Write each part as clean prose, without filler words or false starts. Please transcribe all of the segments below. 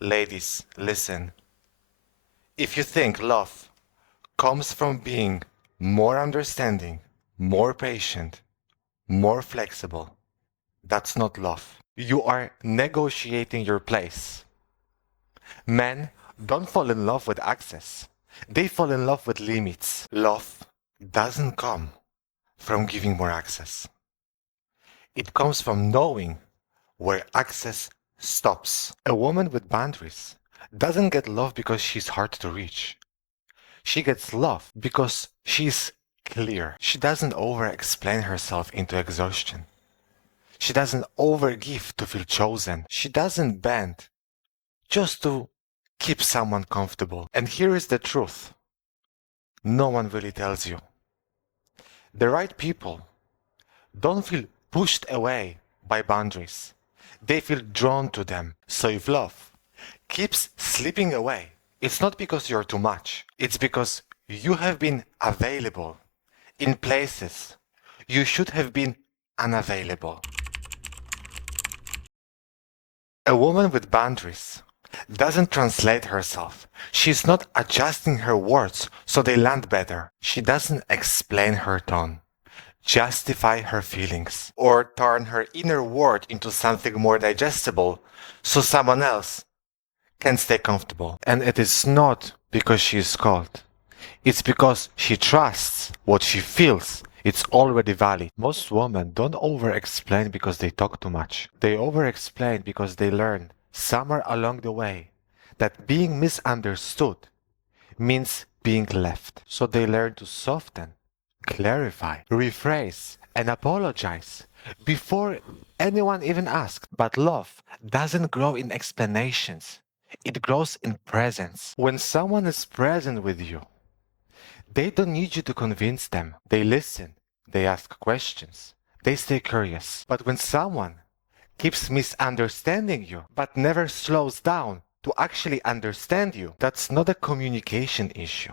Ladies, listen. If you think love comes from being more understanding, more patient, more flexible, that's not love. You are negotiating your place. Men don't fall in love with access. They fall in love with limits. Love doesn't come from giving more access. It comes from knowing where access stops. A woman with boundaries doesn't get love because she's hard to reach. She gets love because she's clear. She doesn't over-explain herself into exhaustion. She doesn't overgive to feel chosen. She doesn't bend just to keep someone comfortable. And here is the truth. No one really tells you. The right people don't feel pushed away by boundaries. They feel drawn to them. So if love keeps slipping away, it's not because you're too much. It's because you have been available in places you should have been unavailable. A woman with boundaries doesn't translate herself. She's not adjusting her words so they land better. She doesn't explain her tone, justify her feelings, or turn her inner world into something more digestible so someone else can stay comfortable. And it is not because she is cold. It's because she trusts what she feels. It's already valid. Most women don't over-explain because they talk too much. They over-explain because they learn somewhere along the way that being misunderstood means being left. So they learn to soften, clarify, rephrase, and apologize before anyone even asked. But love doesn't grow in explanations. It grows in presence. When someone is present with you, they don't need you to convince them. They listen. They ask questions. They stay curious. But when someone keeps misunderstanding you, but never slows down to actually understand you, that's not a communication issue.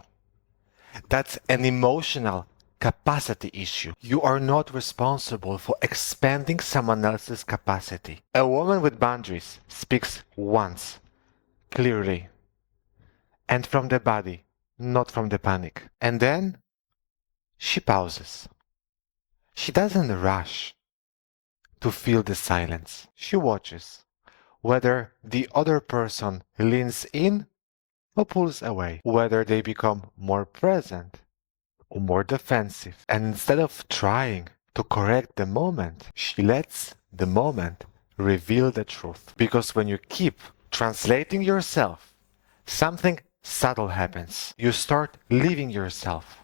That's an emotional capacity issue. You are not responsible for expanding someone else's capacity. A woman with boundaries speaks once, clearly, and from the body, not from the panic. And then she pauses. She doesn't rush to feel the silence. She watches whether the other person leans in or pulls away, whether they become more present or more defensive. And instead of trying to correct the moment, she lets the moment reveal the truth. Because when you keep translating yourself, something subtle happens. You start leaving yourself.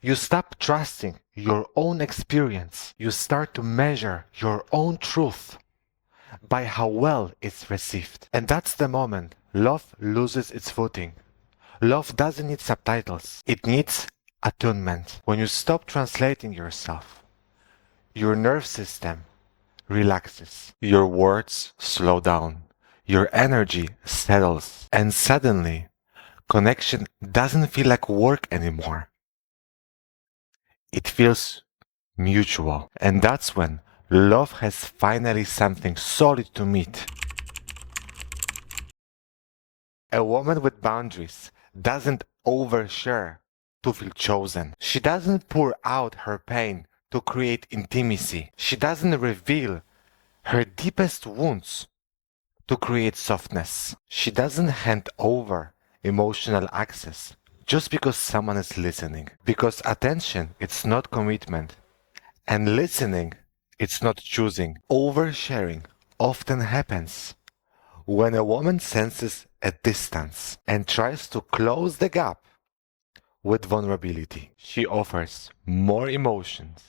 You stop trusting your own experience. You start to measure your own truth by how well it's received. And that's the moment love loses its footing. Love doesn't need subtitles. It needs attunement. When you stop translating yourself, your nerve system relaxes. Your words slow down. Your energy settles. And suddenly, connection doesn't feel like work anymore. It feels mutual. And that's when love has finally something solid to meet. A woman with boundaries doesn't overshare to feel chosen. She doesn't pour out her pain to create intimacy. She doesn't reveal her deepest wounds to create softness. She doesn't hand over emotional access just because someone is listening. Because attention, it's not commitment. And listening, it's not choosing. Oversharing often happens when a woman senses a distance and tries to close the gap with vulnerability. She offers more emotions,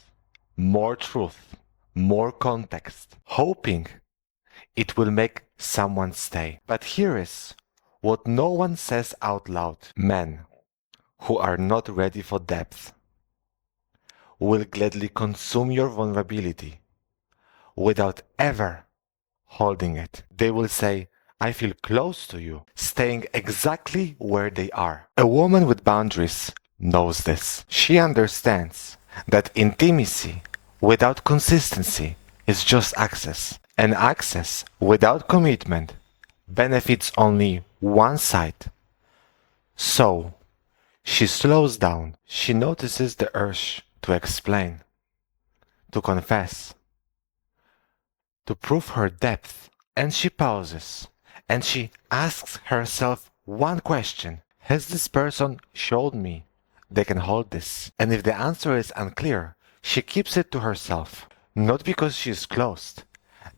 more truth, more context, hoping it will make someone stay. But here is what no one says out loud. Men who are not ready for depth will gladly consume your vulnerability without ever holding it. They will say, I feel close to you, staying exactly where they are. A woman with boundaries knows this. She understands that intimacy without consistency is just access, and access without commitment benefits only one side. So, she slows down. She notices the urge to explain, to confess, to prove her depth. And she pauses. And she asks herself one question. Has this person showed me they can hold this? And if the answer is unclear, she keeps it to herself. Not because she is closed,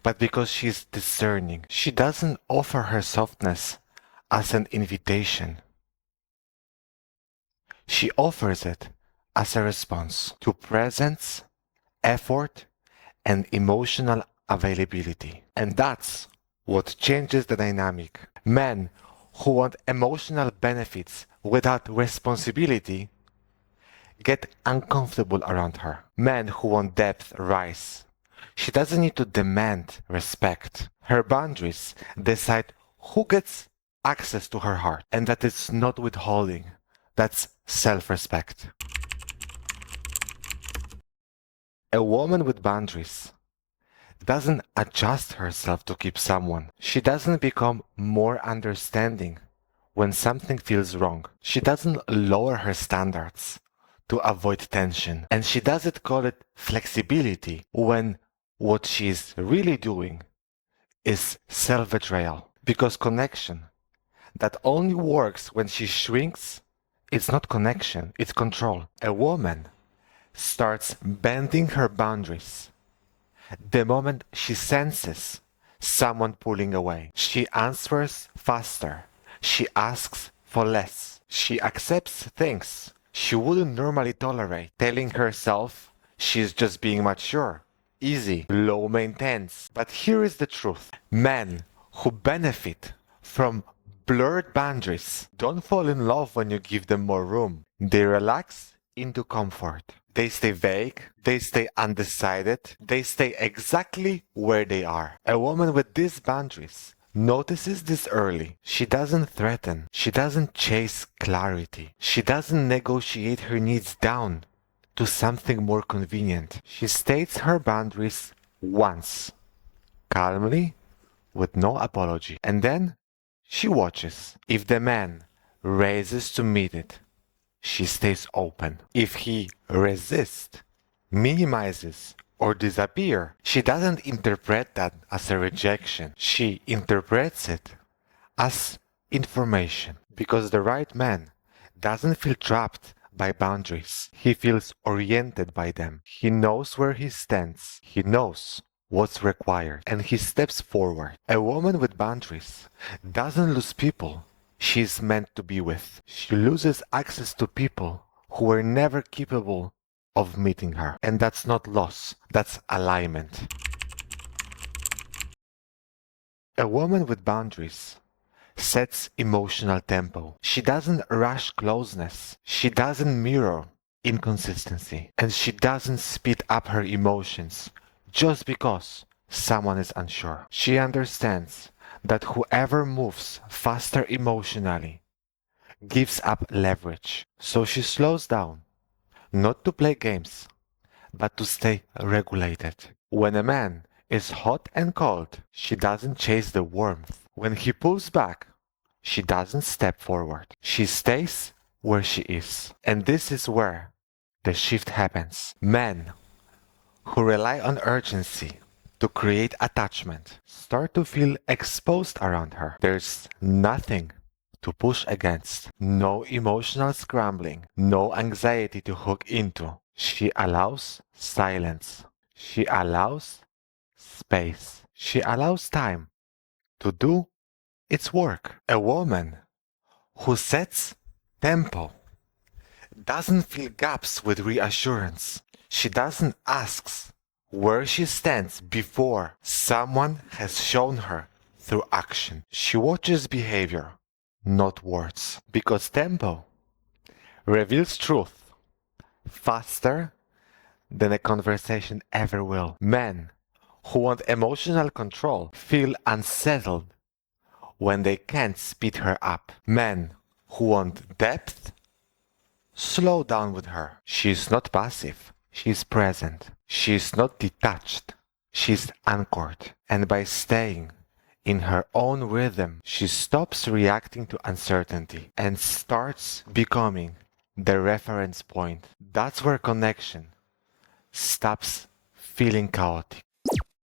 but because she is discerning. She doesn't offer her softness as an invitation. She offers it as a response to presence, effort, and emotional availability. And that's what changes the dynamic. Men who want emotional benefits without responsibility get uncomfortable around her. Men who want depth rise. She doesn't need to demand respect. Her boundaries decide who gets access to her heart, and that is not withholding. That's self-respect. A woman with boundaries doesn't adjust herself to keep someone. She doesn't become more understanding when something feels wrong. She doesn't lower her standards to avoid tension. And she doesn't call it flexibility when what she's really doing is self-betrayal. Because connection that only works when she shrinks, it's not connection, it's control. A woman starts bending her boundaries the moment she senses someone pulling away. She answers faster. She asks for less. She accepts things she wouldn't normally tolerate, telling herself she's just being mature, easy, low maintenance. But here is the truth. Men who benefit from blurred boundaries don't fall in love when you give them more room. They relax into comfort. They stay vague, they stay undecided, they stay exactly where they are. A woman with these boundaries notices this early. She doesn't threaten, she doesn't chase clarity, she doesn't negotiate her needs down to something more convenient. She states her boundaries once, calmly, with no apology, and then she watches. If the man raises to meet it, she stays open. If he resists, minimizes, or disappears, she doesn't interpret that as a rejection. She interprets it as information. Because the right man doesn't feel trapped by boundaries. He feels oriented by them. He knows where he stands. He knows what's required. And he steps forward. A woman with boundaries doesn't lose people she's meant to be with. She loses access to people who were never capable of meeting her. And that's not loss, that's alignment. A woman with boundaries sets emotional tempo. She doesn't rush closeness. She doesn't mirror inconsistency. And she doesn't speed up her emotions just because someone is unsure. She understands that whoever moves faster emotionally gives up leverage. So she slows down, not to play games, but to stay regulated. When a man is hot and cold, she doesn't chase the warmth. When he pulls back, she doesn't step forward. She stays where she is. And this is where the shift happens. Men who rely on urgency to create attachment start to feel exposed around her. There's nothing to push against, no emotional scrambling, no anxiety to hook into. She allows silence. She allows space. She allows time to do its work. A woman who sets tempo doesn't fill gaps with reassurance. She doesn't ask where she stands before someone has shown her through action. She watches behavior, not words, because tempo reveals truth faster than a conversation ever will. Men who want emotional control feel unsettled when they can't speed her up. Men who want depth slow down with her. She's not passive. She's present. She's not detached. She's anchored. And by staying in her own rhythm. She stops reacting to uncertainty and starts becoming the reference point. That's where connection stops feeling chaotic.